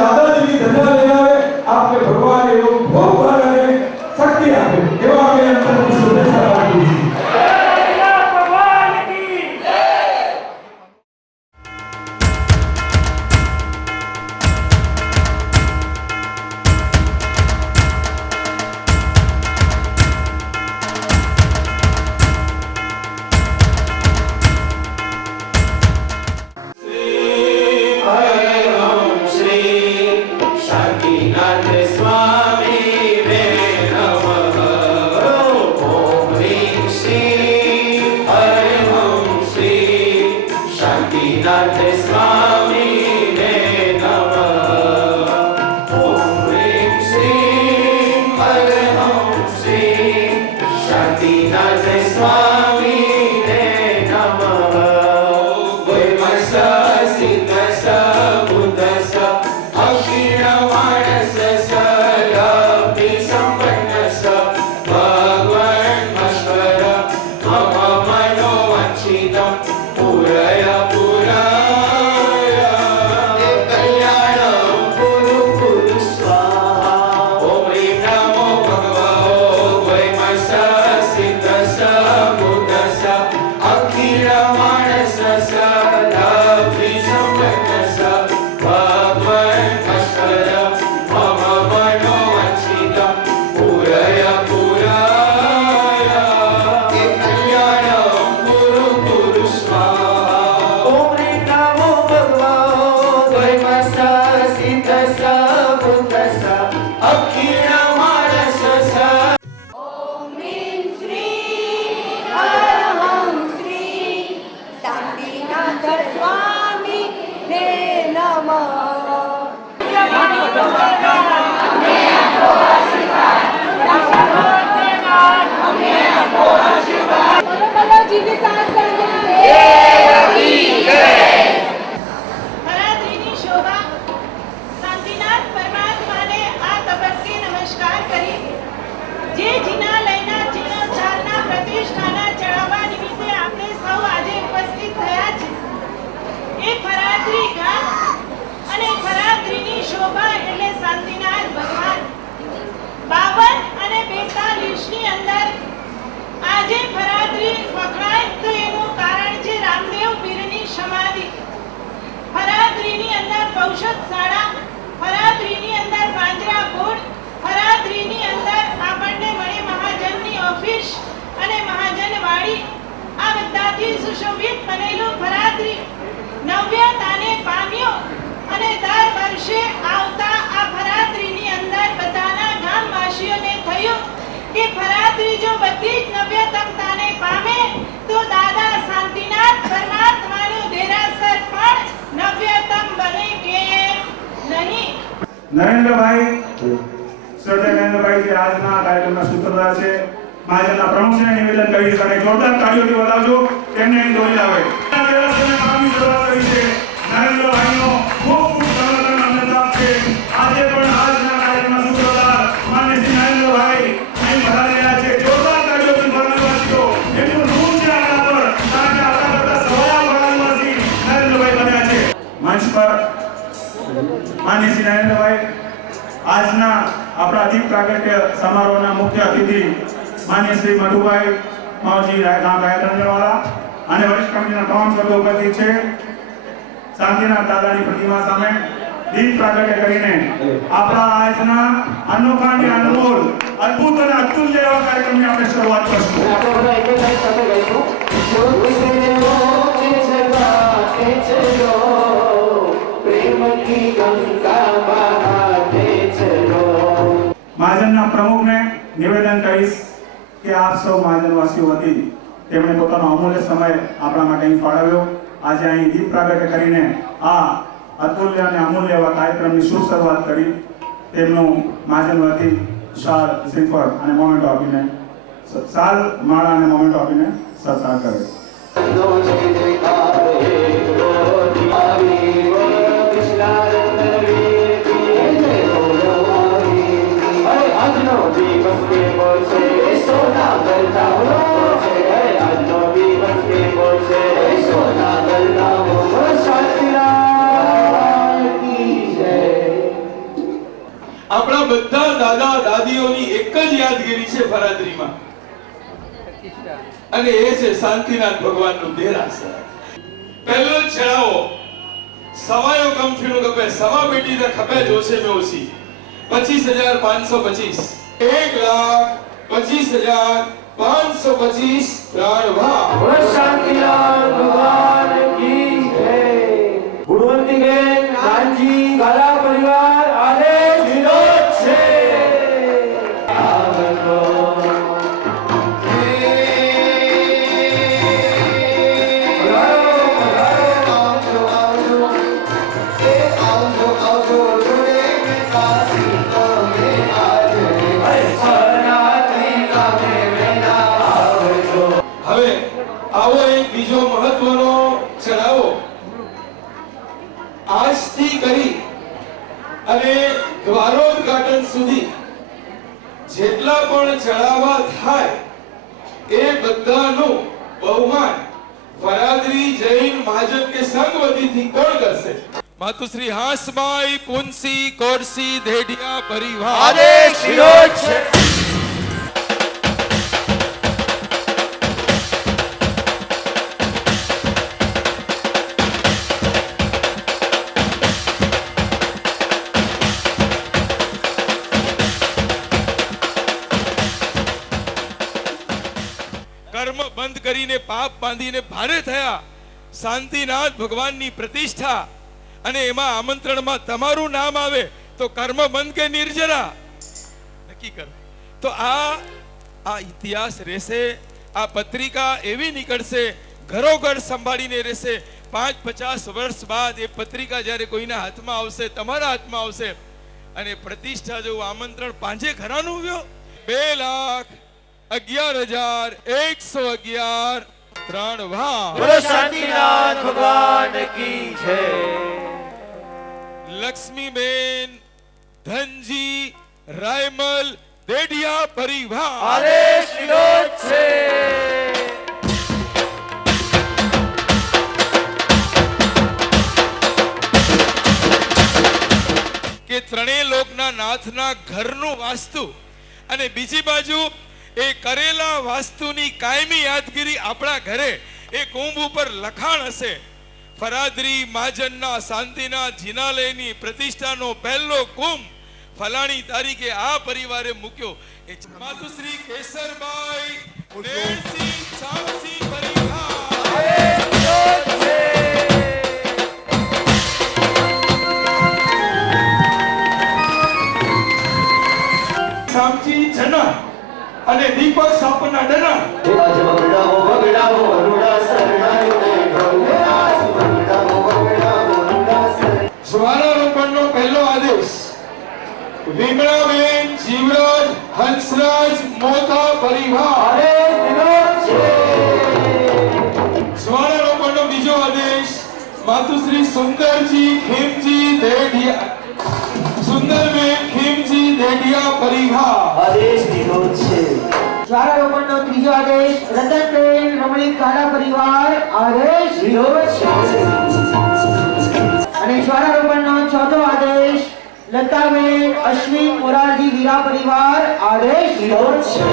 દાદાજીની ધજા લઈ આવે, આપને ભગવાન એવો ખૂબ બળ અને શક્તિ આપે એવા અમે અંતરની શુભેચ્છા પાઠવીએ છીએ. નરેન્દ્રભાઈ સરદાર નરેન્દ્રભાઈ જે આજના કાર્યક્રમના સૂત્રધાર છે, મહાજનના પ્રમુખને નિવેદન કરી અને જોરદાર તાળીઓથી વધાવજો, તેમને અહીં દોરી લાવે. કામની શરૂઆત કરી છે. નરેન્દ્રભાઈનો ખૂબ ખૂબ સમર્થન અમને પ્રાપ્ત છે. આજે પણ આજના કાર્યક્રમના સૂત્રધાર માન્ય શ્રી નરેન્દ્રભાઈ અહીં પધારી રહ્યા છે. જોરદાર તાળીઓથી ભરવાસીઓ એમનું ઋણ છે આપણા પર, કારણ કે આપણા કરતા સવાયા ભરવાસી નરેન્દ્રભાઈ બન્યા છે. મંચ પર માન્ય શ્રી નરેન્દ્રભાઈ આજના આપણા દીપ પ્રાગટ્ય સમારોહના મુખ્ય અતિથિ માન્ય શ્રી મધુભાઈ માવજી ગામ રાયરંજનવાળા અને વરિષ્ઠ કમિટીના તમામ સભ્યો ઉપસ્થિત છે. શાંતિનાથ દાદાની પ્રતિમા સામે દીપ પ્રાગટ્ય કરીને આપણા આજના અનોખા અને અનમોલ અદ્ભુત અને અતુલ્ય એવા કાર્યક્રમની આપણે શરૂઆત કરશું. આપણે બધા એક જ સાથે ગાઈશું. મહાજનના પ્રમુખને નિવેદન કરીશ કે આપ સૌ મહાજનવાસીઓ વતી તેમણે પોતાનો અમૂલ્ય સમય આપણા માટે અહીં ફાળવ્યો. આજે અહીં દીપ પ્રાગટ્ય કરીને આ અતુલ્ય અને અમૂલ્ય એવા કાર્યક્રમની શુભ શરૂઆત કરી. તેમનું મહાજન વતી શાલ, શ્રીફળ અને મોમેન્ટો આપીને સાલ, માળા અને મોમેન્ટો આપીને સત્કાર કરે. આપણા બધા દાદા દાદીઓની એક જ યાદગીરી છે ફરાદરીમાં, અને એ છે શાંતિનાથ ભગવાનનું દેરાસર. પહેલો જ છેડાવો સવાયો કમ ફીણું કપે સવા પેટી તો ખપે જોશે મેં ઓછી 25,525 1,25,525 પ્રાણભા. બોલો શાંતિનાથ ભગવાન કી જય. ગુણવંતીબેન નાનજી ગાલા પરિવાર આદેશ લીધો છે. હવે આવો એક બીજો મહત્વનો ચઢાવો આજથી કરી અને દ્વારોદ્ઘાટન સુધી જેટલા પણ ચઢાવા થાય એ બધાનું બહુમાન ફરાદરી જૈન મહાજન કે સંઘ વતીથી કોણ કરશે? માતુશ્રી હાસમાઈ પુનસી કોરસી દેડિયા પરિવાર આદેશ લીધો છે. કર્મ બંધ કરીને પાપ બાંધીને ભારે થયા શાંતિનાથ ભગવાનની પ્રતિષ્ઠા, અને એમાં આમંત્રણમાં તમારું નામ આવે તો કર્મ બંધ કે નિર્જરા નક્કી કરો. તો આ ઇતિહાસ રહેશે, આ પત્રિકા એવી નીકળશે, ઘરોઘર સંભાળીને રહેશે. 5-50 વર્ષ બાદ એ પત્રિકા જ્યારે કોઈના હાથમાં આવશે, તમારા હાથમાં આવશે, અને પ્રતિષ્ઠા જેવું આમંત્રણ પાંજે ઘરાનું વ્યો 2,11,111 પ્રાણભા. બોલો શાંતિનાથ ભગવાન કી જય. લક્ષ્મીબેન ધનજી રાયમલ દેડિયા પરિવાર આદેશ લીધો છે. કે ત્રણેય લોકના નાથના ઘરનું વાસ્તુ, અને બીજી બાજુ એ કરેલા વાસ્તુની કાયમી યાદગીરી આપણા ઘરે એ કુંભ ઉપર લખાણ હશે. ફરાદરી મહાજનના શાંતિનાથ જિનાલયની પ્રતિષ્ઠાનો પહેલો કુંભ ફલાણી તારીખે આ પરિવારે મૂક્યો. એ માતુશ્રી કેસરબાઈ દેવસિંહ ચાવસી પરિવાર સામજી જના અને દીપક સાપના ડના જ્વારારોપણનો પહેલો આદેશ વિમળાબેન જીવરાજ હંસરાજ મોતા પરિવાર. જ્વારારોપણનો બીજો આદેશ માતુશ્રી સુંદરજી ખીમજી દેડિયા સુંદરબેન ખીમજી દેડિયા પરિવાર આદેશ લીધો છે. જ્વારારોપણનો ત્રીજો આદેશ રતનબેન રમણીક ગાલા પરિવાર આદેશ લીધો છે. અને જ્વારારોપણનો ચોથો આદેશ લતાબેન અશ્વિન મોરારજી વીરા પરિવાર આદેશ લીધો છે.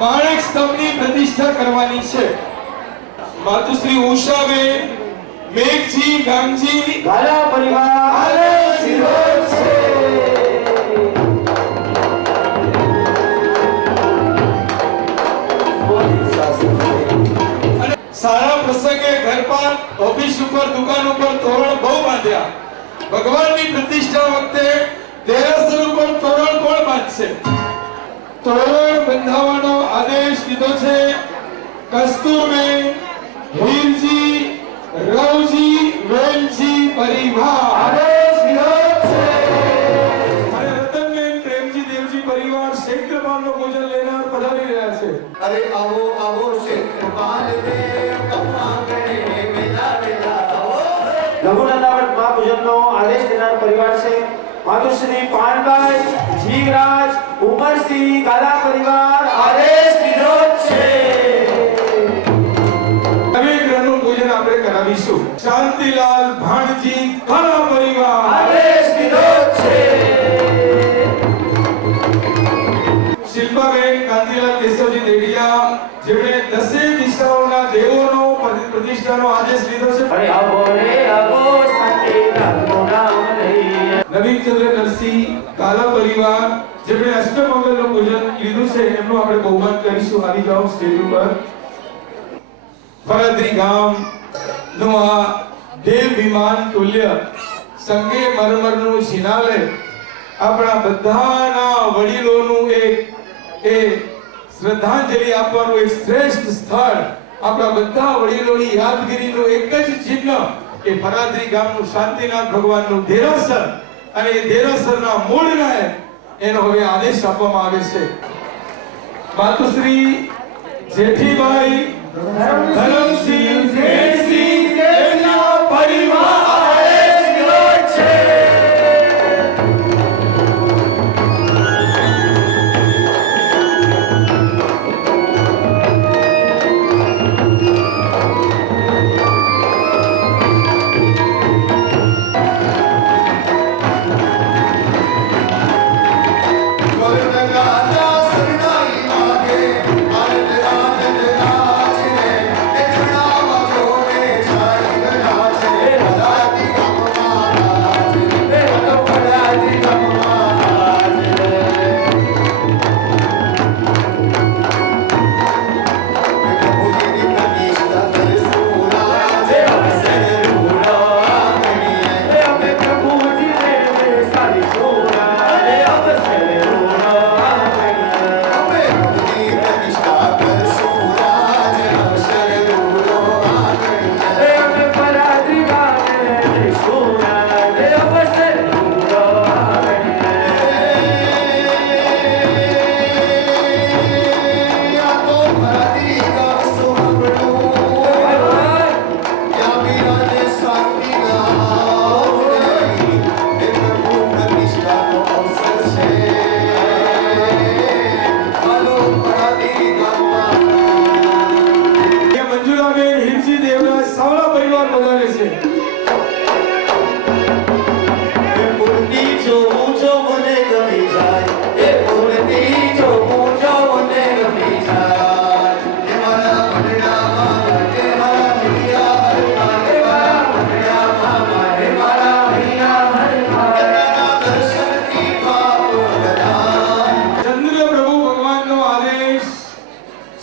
માણેક સ્તંભની પ્રતિષ્ઠા કરવાની છે. માતુશ્રી ઉષાબેન મેઘજી ગામજી ગાલા પરિવાર આદેશ લીધો છે. સારા પ્રસંગે ઘર પર ઓફિસ ઉપર દુકાન ઉપર તોરણ બહુ બાંધ્યા. ભગવાનની પ્રતિષ્ઠા વખતે દેરાસર ઉપર તોરણ કોણ બાંધશે? તોરણ બંધાવવાનો આદેશ દીધો છે કસ્તુરબેન હીરજી રવજી વેલજી પરિવાર આદેશ લીધો છે. અને રતનબેન પ્રેમજી દેવજી પરિવાર ક્ષેત્રપાલનો પૂજન લેનાર પધારી રહ્યા છે. અરે આવો આવો ક્ષેત્રપાલ દેવ કપાંગણે વેલા વેલા આવો. લઘુનંદાવત મહાપૂજનનો આદેશ દેનાર પરિવાર છે માતુશ્રી પાનભાઈ જીવરાજ ઉમરસિંહ ગાલા પરિવાર આદેશ લીધો છે. નવગ્રહનું પૂજન આપણે કરાવીશું. શાંતિલાલ ભાણજી ગાલા પરિવાર આદેશ આવો રે આવો શાંતિનાથનું નામ લઈએ. નવીનચંદ્ર નરસિંહ કાલા પરિવાર જેમણે અષ્ટમંગલનું પૂજન લીધું છે એમનું આપણે બહુમાન કરીશું. આવી જાઓ સ્ટેજ ઉપર. ફરાદરી ગામ નું આ દેવ વિમાન તુલ્ય સંગે મરમરનું જિનાલય આપણા બધાના વડીલોનું એક શ્રદ્ધાંજલિ આપવાનું એક શ્રેષ્ઠ સ્થળ, આપણા બધા વડીલોની યાદગીરીનું એક જ ચિહ્ન એ ફરાદરી ગામનું શાંતિનાથ ભગવાનનું દેરાસર, અને એ દેરાસરના મૂળ નાયક એનો હવે આદેશ આપવામાં આવે છે. માતુશ્રી જેઠીબાઈ ધરમસિંહ જેઠસિંહ તેમના પરિવાર આદેશ કર્યો છે.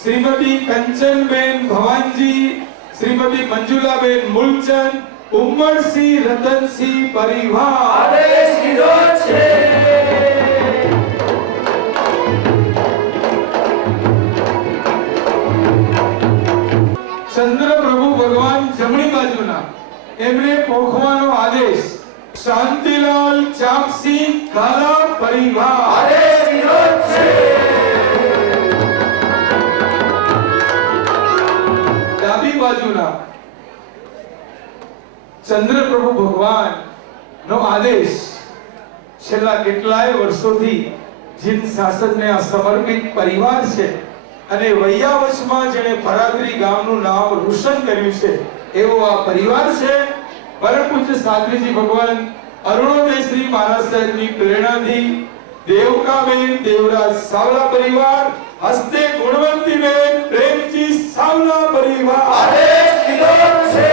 શ્રીમતી કંચનબેન ભવાનજી, શ્રીમતી મંજુલાબેન મૂલચંદ, ઉમરસિંહ રતનસિંહ પરિવાર આદેશ લીધો છે. ચંદ્રપ્રભુ ભગવાન જમણી બાજુના એમને પોખવાનો આદેશ. શાંતિલાલ ચાપસિંહ કાલા પરિવાર આદેશ લીધો છે. ડાબી બાજુના ચંદ્રપ્રભુ ભગવાન નો આદેશ. છેલ્લા કેટલાય વર્ષોથી જીન શાસનને આ સમર્પિત પરિવાર છે અને વૈયાવશમાં જેણે ફરાદરી ગામનું નામ રોશન કર્યું છે એવો આ પરિવાર છે. પરમ પૂજ્ય સાધ્વીજી ભગવાન અરુણોદય શ્રી મહારાજ સાહેબની પ્રેરણાથી દેવકાબેન દેવરાજ સાવલા પરિવાર, હસ્તે ગુણવંતીબેન પ્રેમજી સાવલા પરિવાર આદેશ લીધો છે.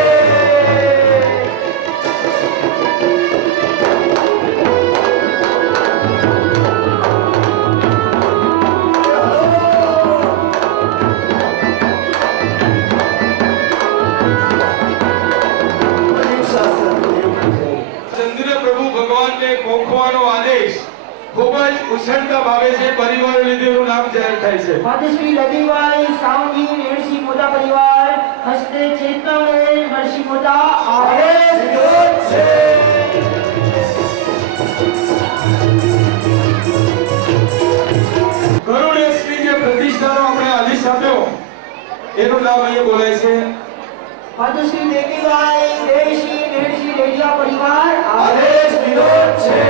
ચંદ્રપ્રભુ ભગવાનને પોખવાનો આદેશ ખૂબ જ ઉછળતા ભાવે છે. પરિવાર લીધે એનું નામ જાહેર થાય છે. માતુશ્રી લતીબાઈ સાવજી નરસિંહ મોટા પરિવાર, હસ્તે ચેતનાબેન નરસિંહ મોટા આદેશ લીધો છે. ગરુડેશની જે પ્રતિષ્ઠાનો આપણે આદેશ આપ્યો એનું નામ અહીંયા બોલાય છે. માતુશ્રી દેવીબાઈ દેવસિંહ નરસિંહ રેડિયા પરિવાર આદેશ લીધો છે.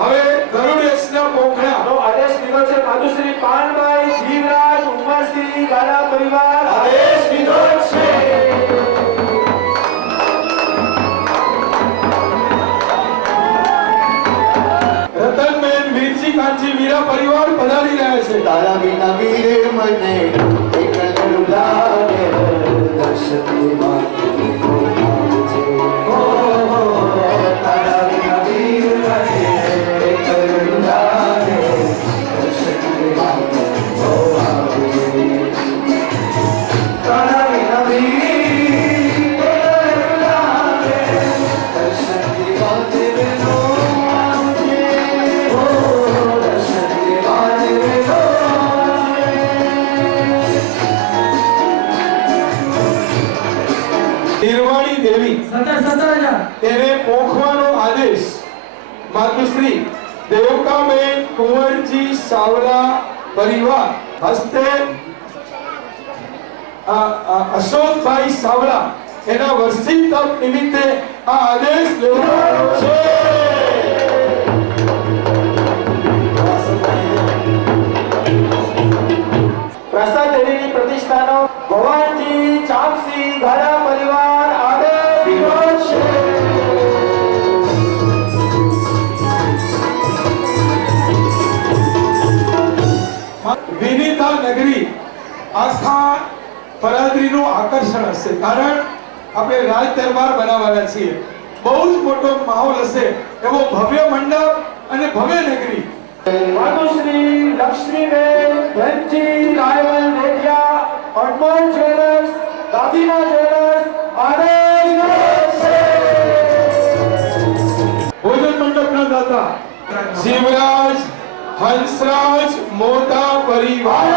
હવે ગરુડેશના પોખણા આદેશ લીધો છે. માતુશ્રી પાનબાઈ જીવરાજ ઉમરસિંહ ગાલા પરિવાર આદેશ લીધો છે. રતનબેન વીરજી કાંચી વીરા પરિવાર પધારી રહ્યા છે. તારા વિના વીર મને દેવી તેને પોખવાનો આદેશ માતુશ્રી દેવકાબેન કુંવરજી સાવલા પરિવાર હસ્તે અશોકભાઈ સાવલા એના વર્ષી તપ નિમિત્તે આ આદેશ લેવાનો છે. પ્રસાદ દેવીની પ્રતિષ્ઠાનો ભવાનજી ચાપસી ગાડા પરિવાર આદેશ લીધો છે. વિનિતા નગરી આખા પરાધરીનું આકર્ષણ હશે, કારણ આપણે રાજ દરબાર બનાવવાના છીએ. બહુ જ મોટો માહોલ હશે, એવો ભવ્ય મંડપ અને ભવ્ય નગરી. માતુશ્રી લક્ષ્મીબેન ધનજી રાયવલ નેડિયા અનમોલ જ્વેલર્સ દાદીના જ્વેલર્સ આદેશ છે. ભોજન મંડપના દાતા શિવરાજ હંસરાજ મોટા પરિવાર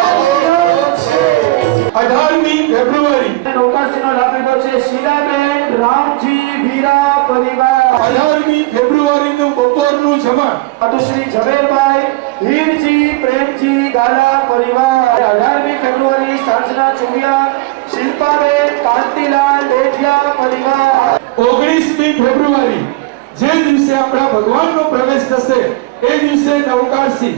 18મી ફેબ્રુઆરી નૌકાસીનો લાભ લીધો છે. શીલાબેન રામજી ભીરા પરિવાર 18મી ફેબ્રુઆરીનું બપોરનું જમણ માતુશ્રી ઝવેરભાઈ હીરજી પ્રેમજી ગાલા પરિવાર 18મી ફેબ્રુઆરી સાંજના ચુમિયા શિલ્પાબેન કાંતિલાલ લેઠિયા પરિવાર 19મી ફેબ્રુઆરી જે દિવસે આપણા ભગવાનનો પ્રવેશ થશે એ દિવસે નવકારસી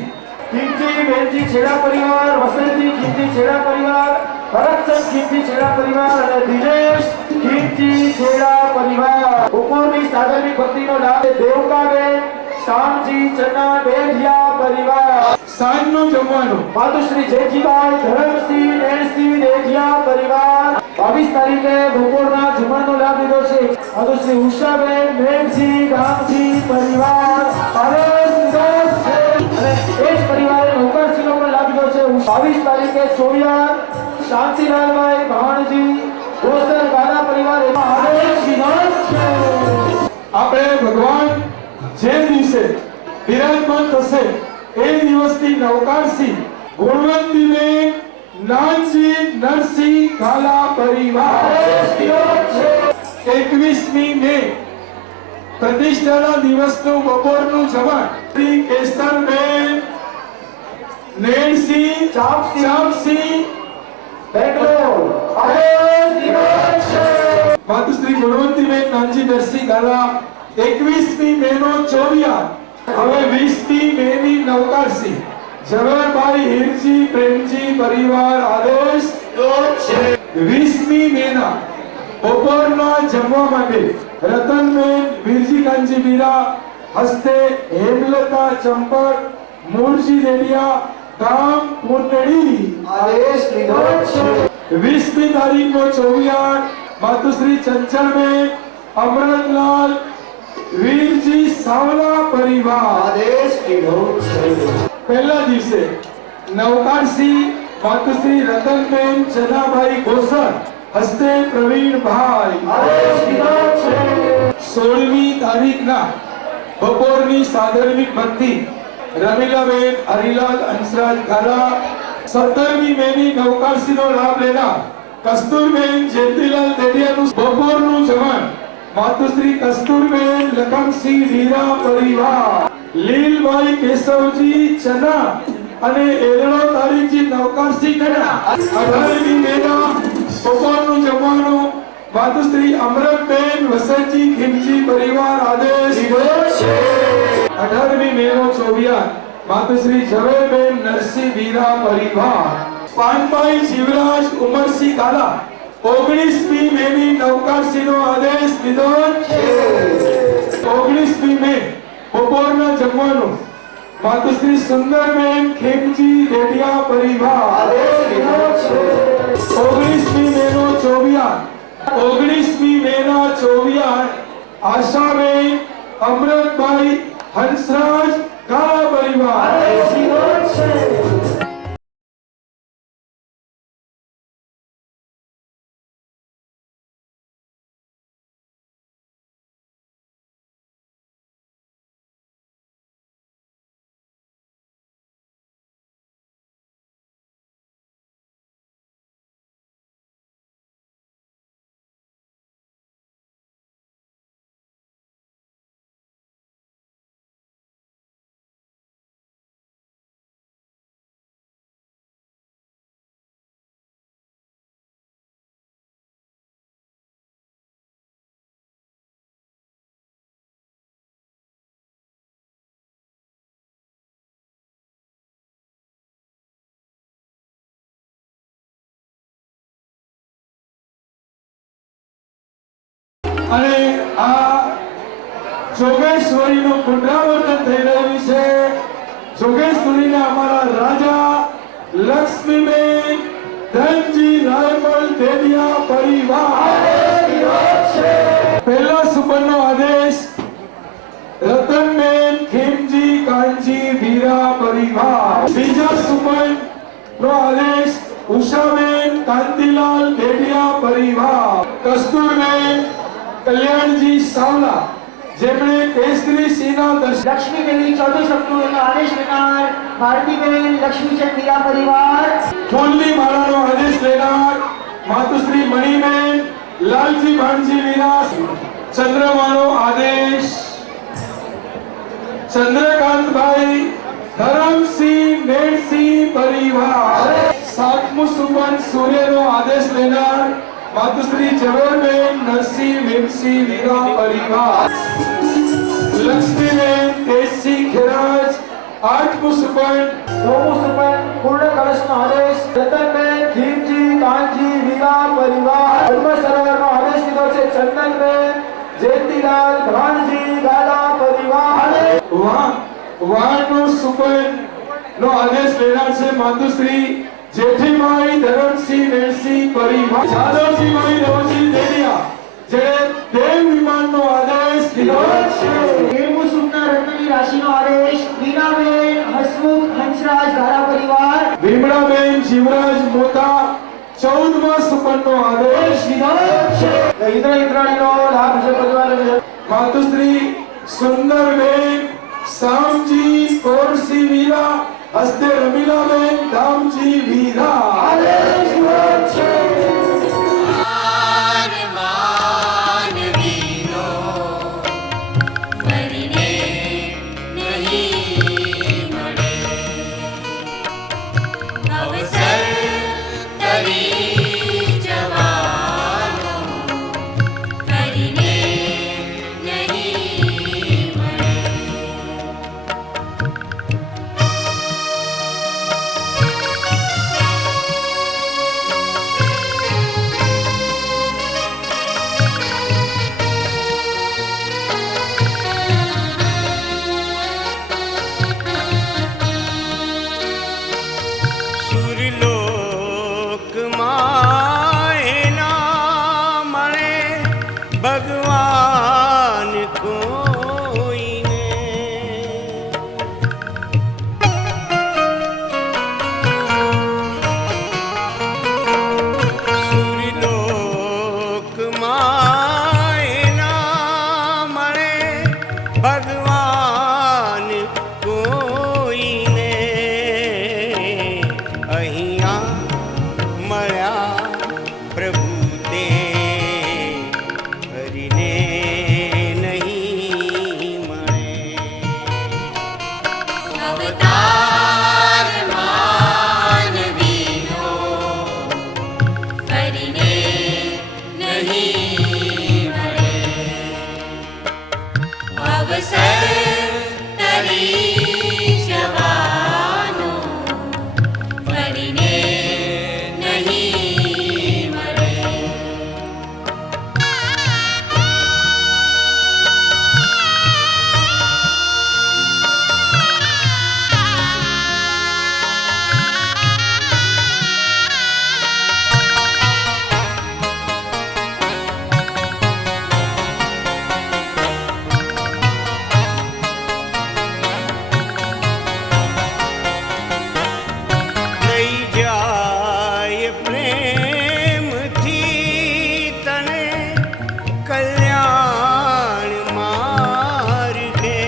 ખીમજી બેનજી છેડા પરિવાર વસંતજી ખીમજી છેડા પરિવાર ભરતચંદ ખીમજી છેડા પરિવાર અને દિનેશ ખીમજી છેડા પરિવાર બપોરની સાધનની ભક્તિનો લાભ દેવકાબેન શામજી ચન્ના બેઢિયા પરિવાર. સાંજનો જમવાનો માતુશ્રી જેજીભાઈ ધરમસિંહ નેણસિંહ દેઢિયા પરિવાર 22 તારીખે બપોરના જમણનો લાભ લીધો છે. માતુશ્રી ઉષાબેન મેઘજી ગામજી પરિવાર આદેશ લીધો છે. અને એ જ પરિવારે નૌકારસીનો પણ લાભ લીધો છે. 22 તારીખે ચોવિયાર શાંતિલાલભાઈ ભાણજી ગોસર ગાલા પરિવાર એમાં આદેશ લીધો છે. આપણે ભગવાન જે દિવસે બિરાજમાન થશે એ દિવસની નવકારસી ગુણવંતીબેન નાનજી નરસિંહ ગાલા પરિવાર 21મી મે પ્રતિષ્ઠાના દિવસનું બપોરનું જમણ શ્રી કેસરબેન નેણસિંહ ચાપસી બેંગ્લોર માતુશ્રી ગુણવંતીબેન નાનજી નરસિંહ ગાલા 21મી મે નો ચોવિયાર. હવે 20મી મે ની નવકારસી ઝવેરભાઈ હીરજી પ્રેમજી પરિવાર આદેશ છે. 20મી મે ના બપોરના જમવા માટે રતનબેન વીરજીકાંતજી બીરા હસ્તે હેમલતા ચંપક મૂળજી દેડિયા ગામ પુંડળી આદેશ લીધો છે. 20મી તારીખનો ચોવિયાર માતુશ્રી ચંચળબેન અમરતલાલ વીરજી સાવલા પરિવાર આદેશ લીધો છે. પહેલા દિવસે નવકારસી માતુશ્રી રતનબેન ચનાભાઈ ગોસર હસ્તે પ્રવીણભાઈ આદેશ લીધો છે. 16મી તારીખના બપોરની સાધર્મિક ભક્તિ રમીલાબેન હરિલાલ અંશરાજ ગાલા. 17મી મે ની નવકારસીનો લાભ લેનાર કસ્તુરબેન જયંતિલાલ દેડિયાનું બપોરનું જમણ માતુશ્રી કસ્તુરબેન લખનસિંહ વીરા પરિવાર. લીલભાઈ કેશવજી ચના અને 11 તારીખજી નવકારસી કન્યા. 18મી મે ના બપોરનું જમવાનું માતુશ્રી અમરતબેન વસંતજી ખીમજી પરિવાર આદેશ લીધો છે. 18મી મે નો ચોવિયાર માતુશ્રી ઝવેરબેન નરસિંહ વીરા પરિવાર. પાનભાઈ જીવરાજ ઉમરસિંહ ગાલા 19મી મે ની નવકારસીનો આદેશ લીધો છે. 19મી મે બપોરના જમવાનું માતુશ્રી સુંદરબેન ખેમજી દેડિયા પરિવાર આદેશ લીધો છે. 19મી મે નો ચોવિયાર 19મી મે ના ચોવિયાર આશાબેન અમરતભાઈ હંસરાજ ગાલા પરિવાર આદેશ લીધો છે. અને આ જોગેશ્વરીનું પુનરાવર્તન થઈ રહ્યું છે. જોગેશ્વરીના અમારા રાજા લક્ષ્મીબેન ધનજી રાયમલ દેડિયા પરિવાર. પહેલા સુપરનો આદેશ રતનબેન ખીમજી કાનજી વીરા પરિવાર. બીજા સુપર નો આદેશ ઉષાબેન કાંતિલાલ દેડિયા પરિવાર. કસ્તુરબેન કલ્યાણજી સાવલા જેમણે કેસરી સિંહના દર્શન. લક્ષ્મી દેવી 14 સપ્ટેમ્બરનો આદેશ લેનાર ભારતીબેન લક્ષ્મીચંદ વીરા પરિવાર. ફૂલની માળાનો આદેશ લેનાર માતુશ્રી મણિબેન લાલજી ભાણજી વીરા. ચંદ્રમાનો આદેશ ચંદ્રકાંતભાઈ ધરમસિંહ નેણસિંહ પરિવાર. સાતમું સુપન સૂર્યનો આદેશ લેનાર માતુશ્રી ઝવેરબેન નરસિંહ વેમસિંહ વીરા પરિવાર. લક્ષ્મીબેન તેજસિંહ ખેરાજ. આઠમું સુપન નવમું સુપન પૂર્ણ કળશનો આદેશ રતનબેન ખીમજી કાનજી વીરા પરિવાર. પદ્મ સરોવરનો આદેશ લીધો છે ચંદનબેન જયંતીલાલ ભાણજી ગાલા પરિવાર. વાહનો સુપન નો આદેશ લેનાર છે માતુશ્રી જેઠીભાઈ ધરમસિંહ નેણસિંહ પરિવાર. જાદવજીભાઈ રવસિંહ દેડિયા જેણે દેવ વિમાનનો આદેશ લીધો છે. 13મું સુપના રત્નની રાશિનો આદેશ વીણાબેન હસમુખ હંસરાજ ધારા પરિવાર. ભીમડાબેન જીવરાજ મોતા 14મા સુપનનો આદેશ લીધો છે. ઇન્દ્રાણીનો લાભ છે પરિવારને. માતુશ્રી સુંદરબેન સામજી કોરસી વીરા. હસ્તે રમીલાબેન દામજી વીરા. ભગવાન કોઈને સુરલોકમાં એના મળે ભગવાન કોઈને અહીંયા મળ્યા પ્રભુ તે હરિને નહીં મળે. અવતાર માનવીનો ફરીને નહીં મળે. અવસર તરી જવાનો ફરીને નહીં મળે. લઈ જાય પ્રેમથી તને કલ્યાણ માર્ગે.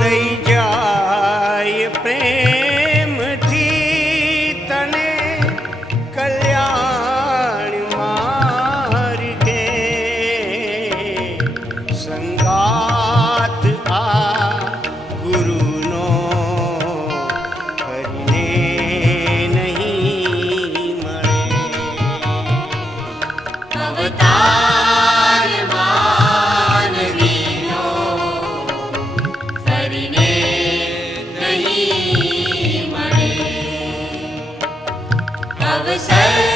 લઈ જાય પ્રેમથી તને કલ્યાણ માર્ગે. સંગાત આ ગુરુનો હરિને નહીં મળે. અવતાર માનવીનો ફરીને નહીં મળે. અવસર